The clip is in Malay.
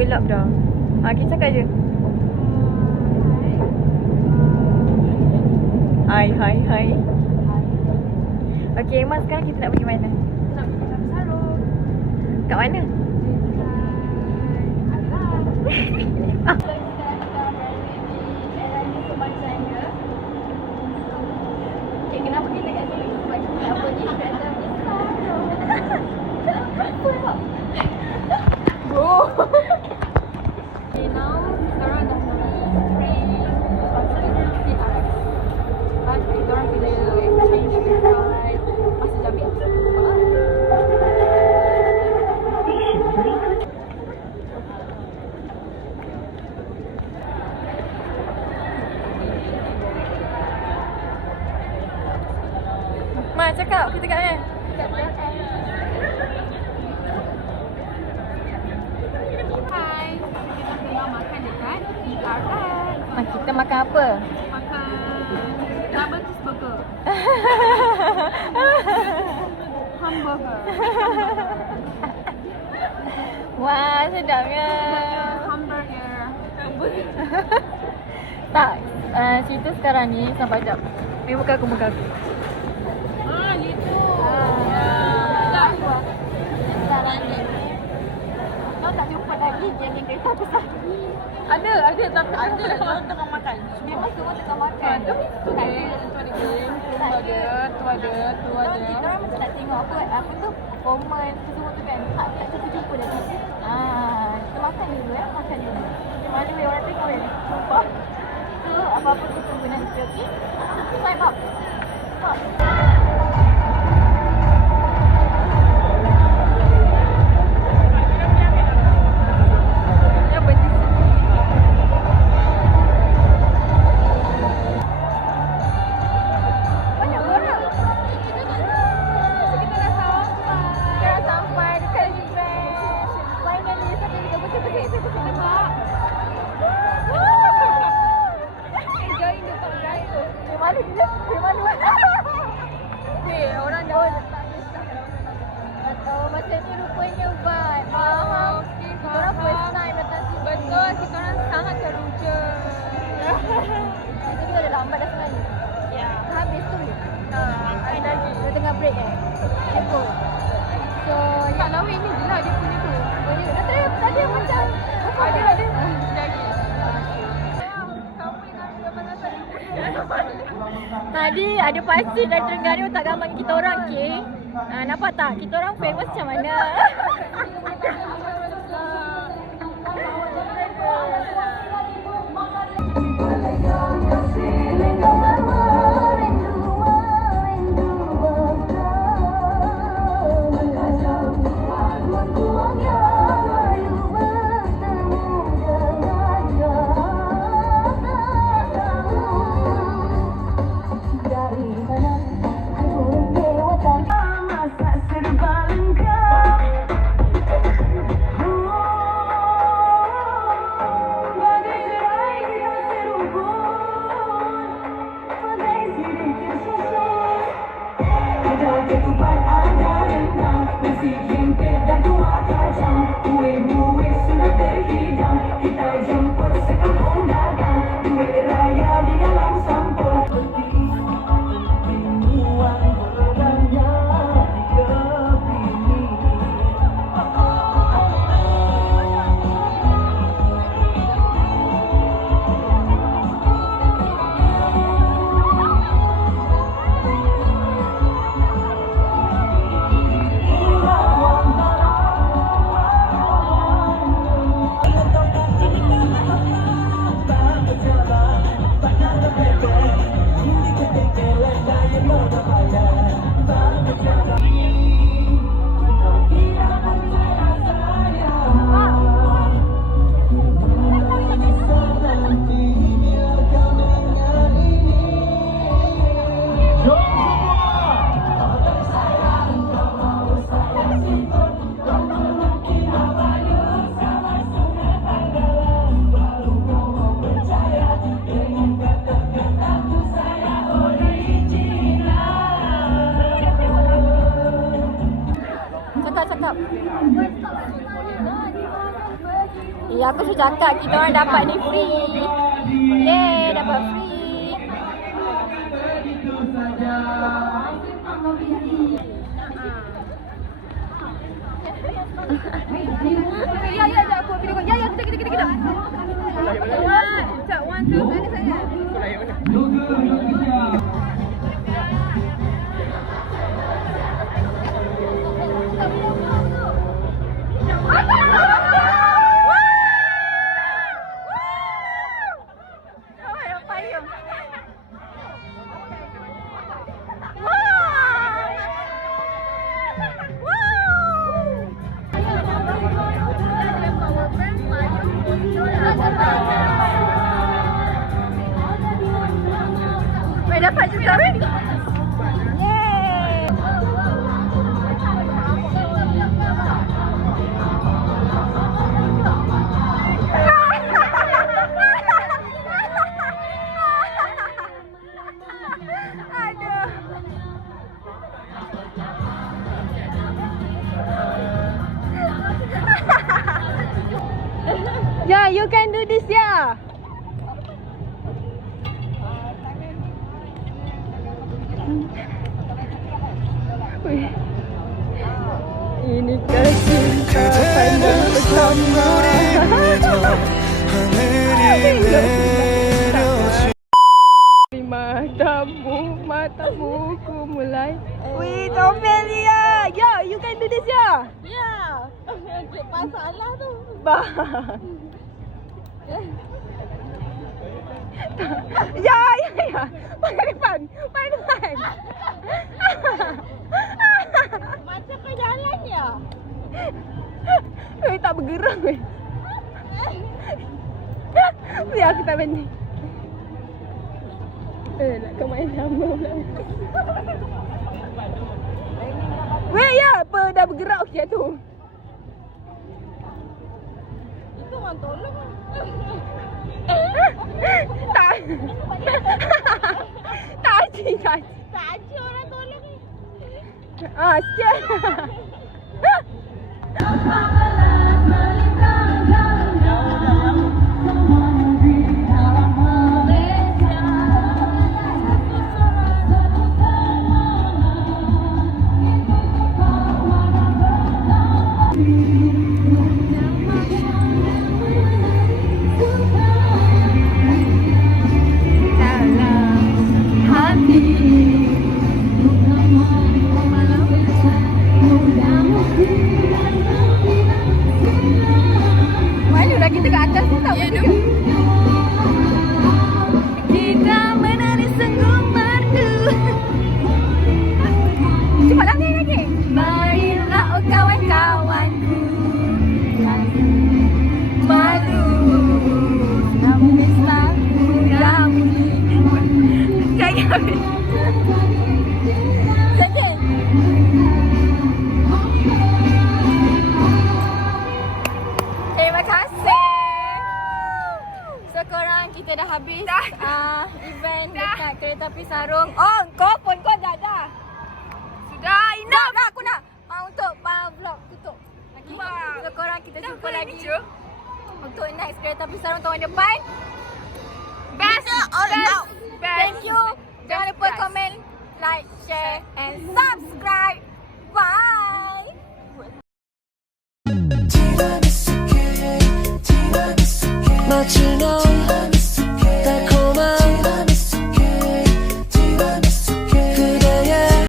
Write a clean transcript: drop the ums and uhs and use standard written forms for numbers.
gelap dah. Kita cakap je. Hai. Okay, Emma, sekarang kita nak pergi mana? Nak pergi Taman Sarung. Kat mana? Kenapa kita kat sini? Sebab kita nak pergi kat Taman Sarung. Bro. Okay, now sekarang dah free TRX. Kita orang bila exchange dekat Pasar Jamil. Ma, cakap kita kat mana? Hai, kita tengah makan dekat TRX. Kita makan apa? Makan double cheeseburger. Hamburger. Wah, sedapnya. Hamburger. Tak, cerita sekarang ni sampai jap. Muka aku. Gitu. Sekarang ni kau tak jumpa lagi yang kereta besar. Ada tapi ada. Orang tengah makan. Memang semua tengah makan. Tapi tu game, tu ada. Kita orang macam nak tengok apa tu performance semua tu kan. Tak kita jumpa lagi. Kita makan dulu. Macam mana orang tengok ni? Sumpah. So apa-apa kita tunggu nanti, okey? Time up. Orang dah Macam ni rupanya vibe. Faham? Kita orang first time datang sini. betul, kita orang sangat teruja. Jadi kita dah lambat dah sebenarnya. Ya. Habis tu. Ada lagi. Kita tengah break Tempo. So, Tak lawa ini je lah dia punya tu. tadi macam Ada. Lagi. Tadi ada pakcik dari Terengganu tak gambar kita orang, okey? Nampak tak? Kita orang famous macam mana? Cakap. Ya, aku sudah cakap kita orang dapat ni free. Yeay, dapat free. Ya, aku video kau. Ya, kita. Cak, 1, 2, sana sayang. Dapat juga weh. Yeay. Aduh. Yeah, you can do this, yeah. Ini cinta panjang bersama. Matamu ku mulai. Wih, Tomelia. Yo, you can do this, ya? Ya. Masalah tu. Bah. Ya. Pakai depan. Macam kau jalan ya? Weh, tak bergerak weh. Biar aku tak banding. Nak kau main sama pula. Weh, ya apa? Dah bergerak okey tu. Itu orang tolong. Tak. Tak aji. Tak ada orang tolong ni. Sikit. Terima kasih. Sekarang kita dah habis event dekat Kereta Api Sarung. Oh, kau dah. Sudah, enough. Dah, aku nak untuk vlog tutup. Okay. Wow. Sekarang kita jumpa lagi untuk next Kereta Api Sarung tahun depan. Best. Thank you. Jangan lupa komen, like, share and subscribe. Bye. 마치 너